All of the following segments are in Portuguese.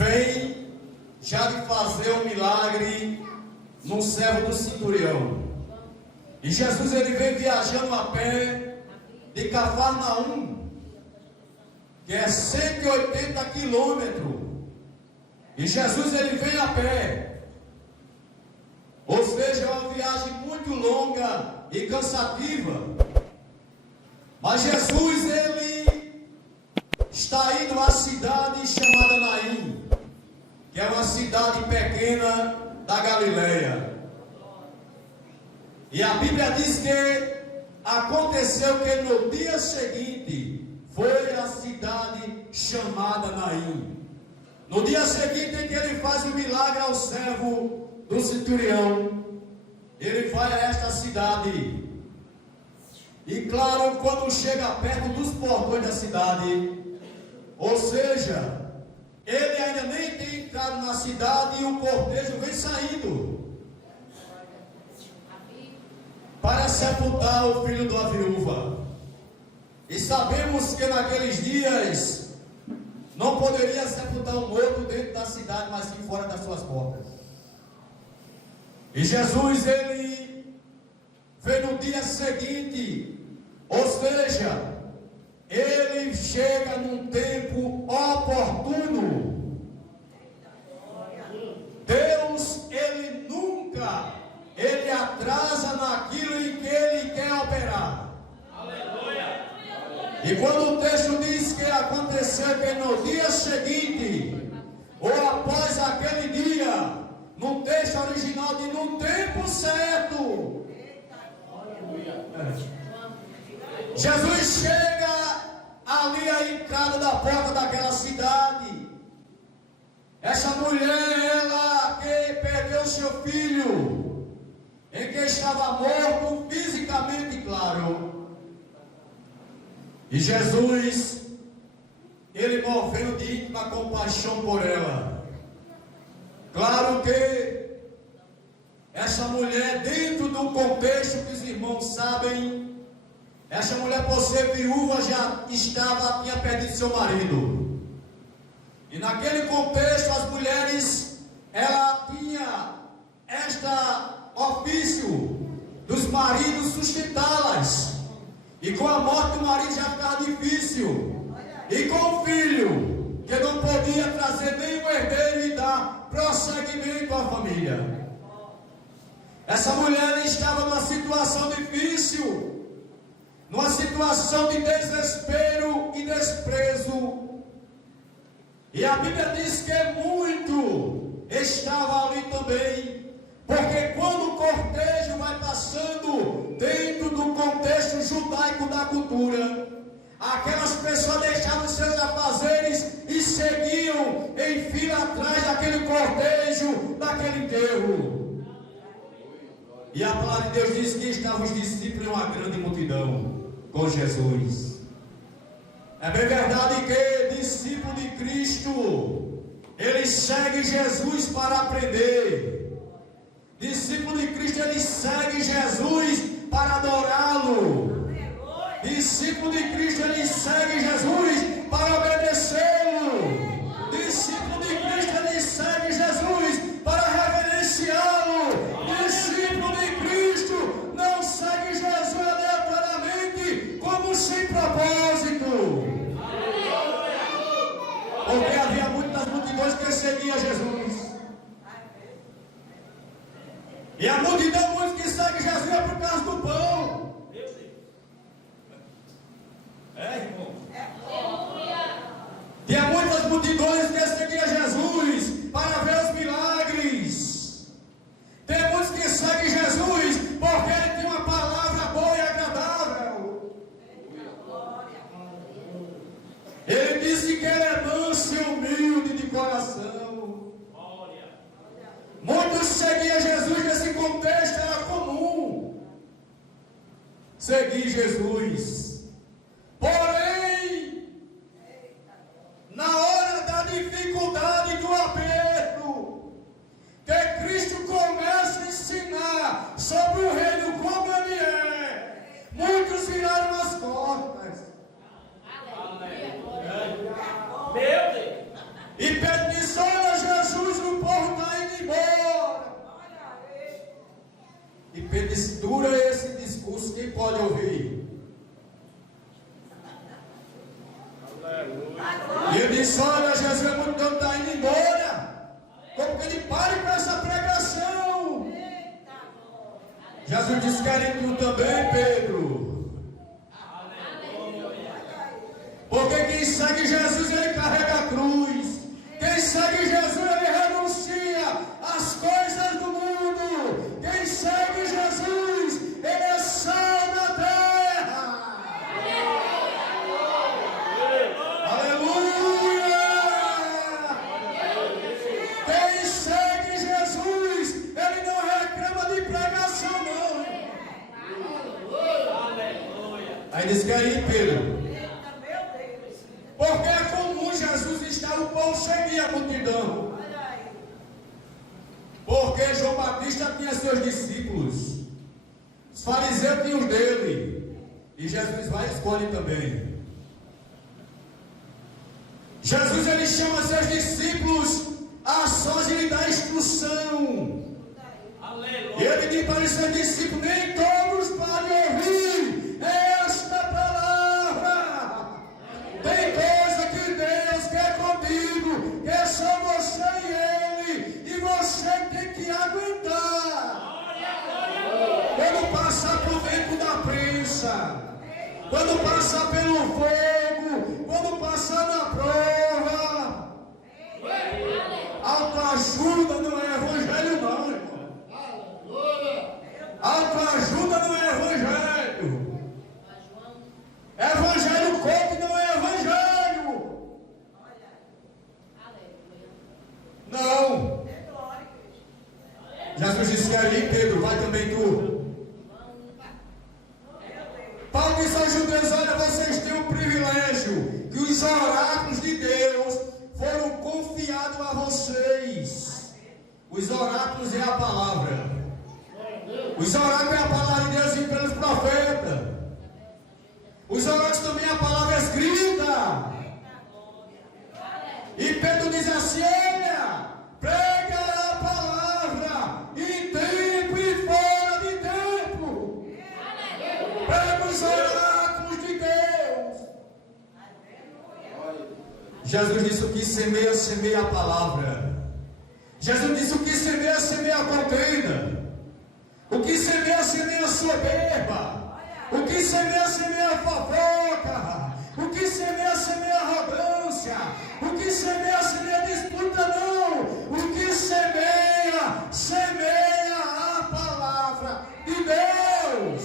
vem já de fazer um milagre no servo do centurião. E Jesus ele vem viajando a pé de Cafarnaum, que é 180 quilômetros. E Jesus ele vem a pé. Ou seja, é uma viagem muito longa e cansativa. Mas Jesus ele está indo à cidade chamada Naim, que é uma cidade pequena da Galileia. E a Bíblia diz que aconteceu que no dia seguinte foi a cidade chamada Naim. No dia seguinte em que ele faz o milagre ao servo do centurião, ele vai a esta cidade. E claro, quando chega perto dos portões da cidade, ou seja, ele ainda nem tem entrado na cidade e o cortejo vem saindo para sepultar o filho da viúva. E sabemos que naqueles dias não poderia sepultar um morto dentro da cidade, mas sim fora das suas portas. E Jesus ele vem no dia seguinte, ou seja, ele chega num tempo oportuno. Deus, ele nunca, ele atrasa naquilo em que ele quer operar. Aleluia. E quando o texto diz que aconteceu que no dia seguinte, ou após aquele dia, no texto original diz no tempo certo. Jesus chega ali à entrada da porta daquela cidade. Essa mulher, ela que perdeu seu filho, em que estava morto fisicamente, claro. E Jesus, ele movendo de íntima compaixão por ela. Claro que essa mulher, dentro do contexto que os irmãos sabem, essa mulher, por ser viúva, tinha perdido seu marido. E naquele contexto, as mulheres, ela tinha esta ofício dos maridos sustentá-las. E com a morte do marido já ficava difícil. E com o filho, que não podia trazer nenhum herdeiro e dar prosseguimento à família. Essa mulher estava numa situação difícil, numa situação de desespero e desprezo. E a Bíblia diz que muito estava ali também, porque quando o cortejo vai passando dentro do contexto judaico da cultura, aquelas pessoas deixavam seus afazeres e seguiam em fila atrás daquele cortejo, daquele enterro. E a palavra de Deus diz que estavam os discípulos em uma grande multidão com Jesus. É bem verdade que discípulo de Cristo, ele segue Jesus para aprender. Discípulo de Cristo, ele segue Jesus para adorá-lo. Discípulo de Cristo, ele segue Jesus para obedecê-lo. Discípulo de Cristo, ele segue Jesus para reverenciá-lo. Discípulo de Cristo não segue Jesus aleatoriamente, como sem propósito. Porque havia muitas multidões que seguiam Jesus. E a multidão, muitos que seguem Jesus é por causa do pão. Irmão? Tinha muitas multidões que seguiam Jesus para ver os milagres. Tem muitos que seguem Jesus porque ele tem uma palavra boa e agradável. Ele disse que ele é manso e humilde de coração. Muitos seguiam Jesus nesse contexto, era comum seguir Jesus. Porém, na hora da dificuldade, do aperto, que Cristo começa a ensinar sobre o reino como ele é, muitos viraram as costas. E permissão pode ouvir. E ele disse: olha, Jesus, a multidão está indo embora. Como que ele pare com essa pregação? Jesus disse: querem tu também, Pedro? Porque quem segue Jesus, ele carrega a cruz. Quem segue Jesus, ele renuncia às coisas do mundo. Quem segue Jesus, ele é sal da terra. Aleluia! Quem segue Jesus, ele não reclama de pregação, não. Aí diz: querem Pedro? Porque é comum Jesus estar, o povo seguir a multidão. Porque João Batista tinha seus discípulos, os fariseus tinham os dele, e Jesus vai e escolhe também. Jesus, ele chama seus discípulos a sós e lhe dá instrução. E ele diz para os seus discípulos: nem todos podem ouvir esta palavra. Tem coisa que Deus quer contigo, que é só você e Ele, e você tem que aguentar. Quando passar por dentro da prensa, quando passar pelo fogo, quando passar na prova, autoajuda não é evangelho, não, irmão. Autoajuda não é evangelho. Evangelho coach não é evangelho. Não. Jesus disse: ali, Pedro, vai também tu. Paulo disse aos judeus: olha, vocês têm o privilégio que os oráculos de Deus foram confiados a vocês. Os oráculos é a palavra. Os oráculos é a palavra de Deus e pelos profetas. Os oráculos também é a palavra escrita. E Pedro diz assim: olha, prega a palavra em tempo e fora de tempo. Prega os oráculos de Deus. Jesus disse: o que semeia, semeia a palavra. Jesus disse: o que semeia, semeia a contenda. O que semeia, semeia a soberba. O que semeia, semeia a fofoca. O que semeia, semeia a arrogância. O que semeia, semeia a disputa, não. O que semeia, semeia a palavra de Deus.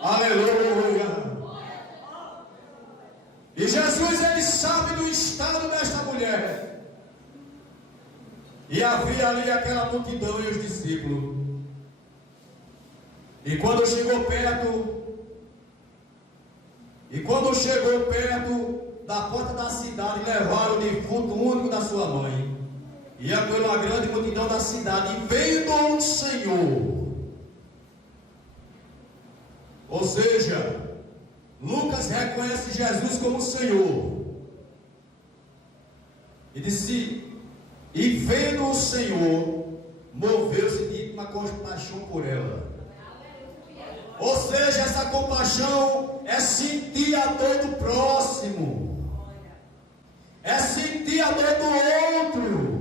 Aleluia. E Jesus, ele sabe do estado desta mulher. E havia ali aquela multidão e os discípulos. E quando chegou perto da porta da cidade, levaram o defunto único da sua mãe. E acolheu uma grande multidão da cidade, e vendo o Senhor. Ou seja, Lucas reconhece Jesus como Senhor. E disse: e vendo o Senhor, moveu-se de íntima compaixão por ela. Ou seja, essa compaixão é sentir a dor do próximo, é sentir a dor do outro.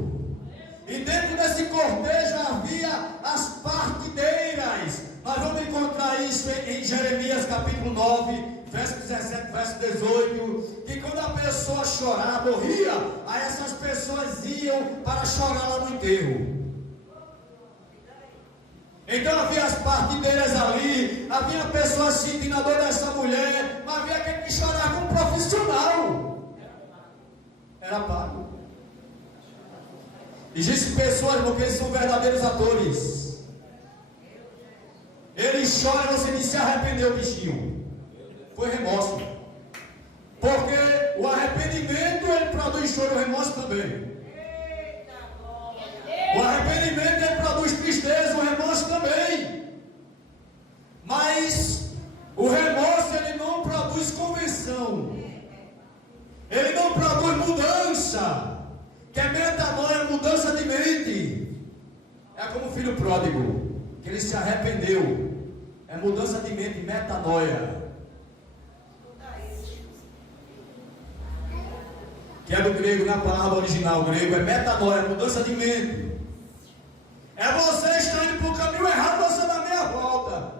E dentro desse cortejo havia as partideiras. Nós vamos encontrar isso em Jeremias capítulo 9, verso 17, verso 18, que quando a pessoa chorava, morria, aí essas pessoas iam para chorar lá no enterro. Então havia as partideiras ali, havia pessoas sentindo a dor dessa mulher, mas havia quem que chorava com um profissional. Era pago. Existem pessoas, irmão, que eles são verdadeiros atores. Ele chora, você disse: se arrependeu, bichinho. Foi remorso. Porque o arrependimento, ele produz choro, o remorso também. O arrependimento, ele produz tristeza, o remorso também. Mas o remorso, ele não produz conversão. Ele não produz mudança. Que é metanoia, mudança de mente. É como o filho pródigo. que ele se arrependeu. É mudança de mente, metanoia. Que é do grego, na palavra original grego, é metanoia, mudança de mente. É você estar indo para o caminho errado, você na meia volta.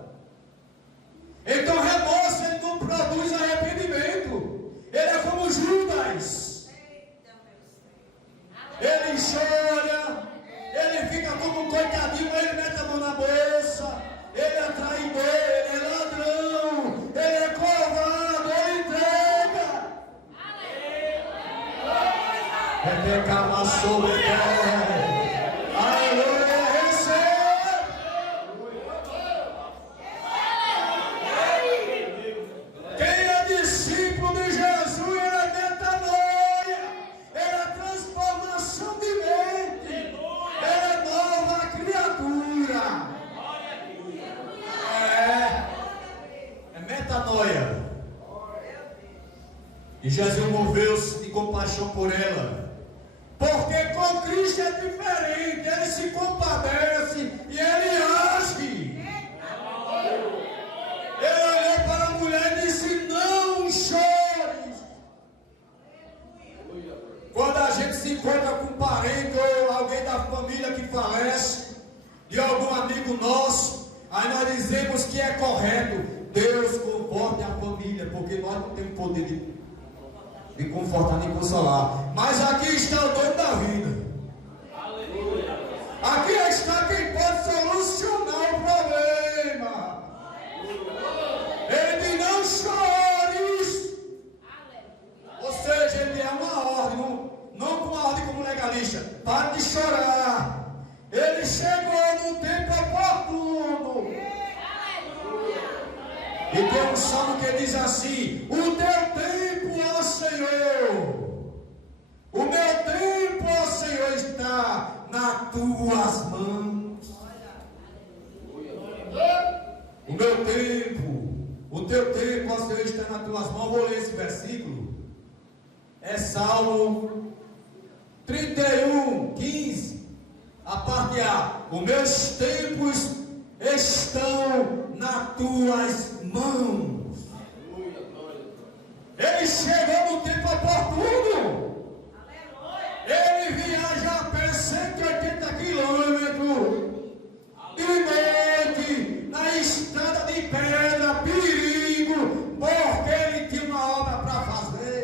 Então remorso, ele não produz arrependimento. Ele é como Judas. Ele chora, ele fica como um coitadinho, ele mete a mão na bolsa, ele é traidor, ele é ladrão, ele é covarde, ele entrega. Repeca sobre aleluia, recebe. Quem é discípulo de Jesus, ele é metanoia, ele é transformação de mente, ele é nova criatura. É metanoia. E Jesus moveu-se de compaixão por ela. Porque com Cristo é diferente, ele se compadece e ele age. Ele olhou para a mulher e disse: não chores. Quando a gente se encontra com um parente ou alguém da família que falece, de algum amigo nosso, aí nós dizemos que é correto: Deus conforte a família, porque nós não temos poder de confortar nem consolar. Mas aqui está o dono da vida. Aleluia. Aqui está quem pode solucionar o problema. Ele diz: não chores. Ou seja, ele é uma ordem, não com uma ordem como legalista. Pare de chorar. Ele chegou num tempo oportuno. E tem um salmo que diz assim: o teu tempo, ó Senhor, o meu tempo, ó Senhor, está nas tuas mãos. O meu tempo, o teu tempo, ó Senhor, está nas tuas mãos. Vou ler esse versículo. É Salmo 31, 15, a parte A. Os meus tempos estão nas tuas mãos. Ele chegou no tempo oportuno. Ele viaja a pé 180 quilômetros de noite, na estrada de pedra, perigo, porque ele tinha uma obra para fazer.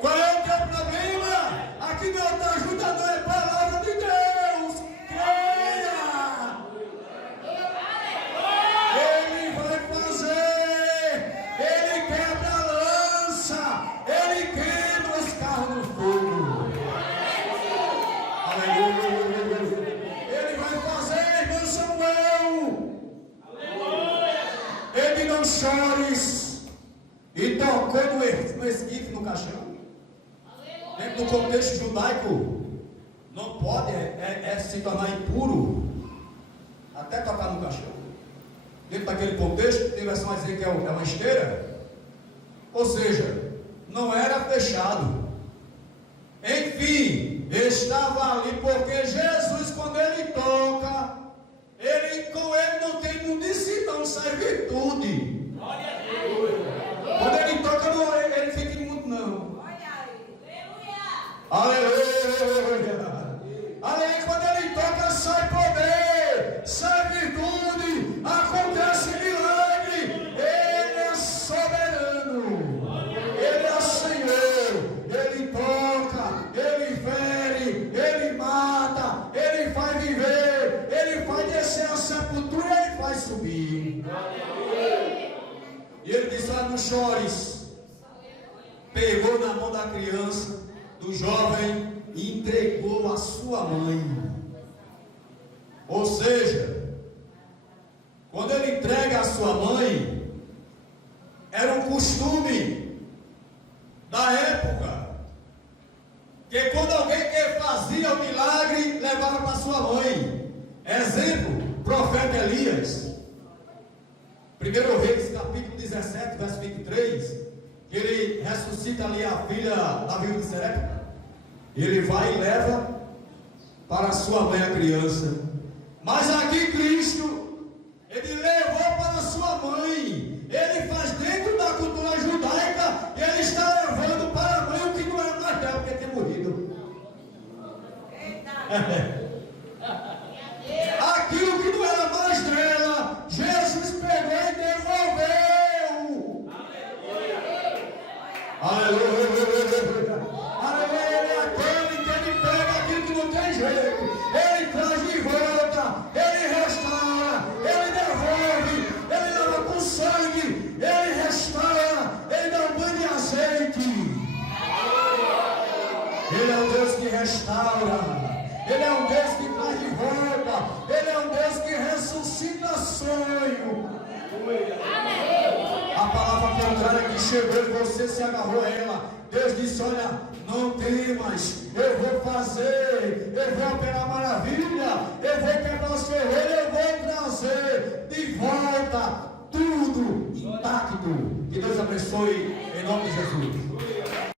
Qual é o teu problema? Aqui não está ajuda, não é palavra de Deus. Creia. Ele vai fazer. Ele quebra a lança. Ele queima os carros no fogo. Aleluia. Ele vai fazer, irmão Samuel. Ele não chores. E tocou no esquife, no caixão. Dentro do contexto judaico, não pode se tornar impuro até tocar no caixão. Dentro daquele contexto, tem versão a dizer que é uma esteira. Ou seja, não era fechado. Enfim, estava ali porque Jesus, quando ele toca, com ele não tem munição, sai virtude. Quando ele toca, ele fica imundo, não. Aleluia! Aleluia! Quando ele toca, sai poder, sai virtude, acontece milagre. Ele é soberano, ele é Senhor. Ele toca, ele fere, ele mata, ele faz viver, ele faz descer a sepultura e ele faz subir. E ele disse: não chores. Pegou na mão da criança, do jovem, e entregou a sua mãe. Ou seja, quando ele entrega a sua mãe, era um costume da época, que quando alguém que fazia o milagre, levava para sua mãe. Exemplo, profeta Elias. 1 Reis, capítulo 17, verso 23, ele ressuscita ali a filha da viúva de Serepta. Ele vai e leva para a sua mãe a criança. Mas aqui Cristo, ele levou para a sua mãe. Ele faz dentro da cultura judaica, e ele está levando para a mãe o que não era mais dela, porque tem morrido. Aquilo que não era mais dela, Jesus pegou e devolveu. Aleluia. Aleluia. Ele é aquele que ele pega aquilo que não tem jeito, ele traz de volta, ele restaura, ele devolve, ele lava com sangue, ele restaura, ele dá um banho de azeite. Ele é o Deus que restaura. Ele é um Deus que traz de volta. Ele é um Deus que ressuscita sonho. A palavra contrária que chegou e você se agarrou a ela. Deus disse: olha, não temas, eu vou fazer, eu vou operar maravilha, eu vou quebrar os ferreiros, eu vou trazer de volta tudo intacto. Que Deus abençoe em nome de Jesus.